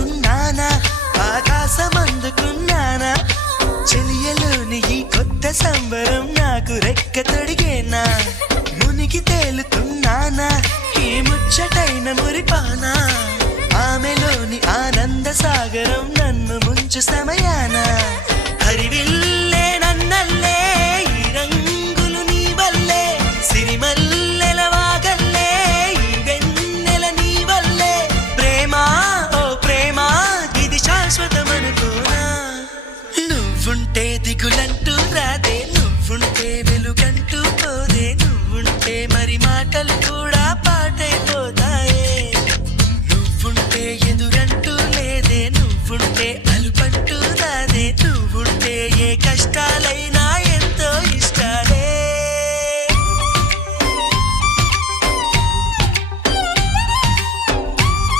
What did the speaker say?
ఉన్నానా ఆకాశం అందుకున్నానా చెలియలోని ఈ కొత్త సంబరం నాకు రెక్క తొడిగేనా మునిగి తేలుతున్నానా ఈ ముచ్చటైన మురిపానా ఆమెలోని ఆనంద సాగరం నన్ను ముంచు సమయాన హరివిల్లే నన్నల్లే ఈ రంగులు నీ వల్లే సిరిమల్లెల వాగల్లే ఈ వెన్నెల నీ వల్లే ప్రేమ ఓ ప్రేమ ఇది శాశ్వతమనుకోనా నువ్వుంటే దిగులంటూ రాదే నువ్వుంటే వెలుగంటూ పోదే నువ్వుంటే మరి మాటలు కూడా పాటైపోతాయే నువ్వుంటే ఎదురంటూ లేదే నువ్వుంటే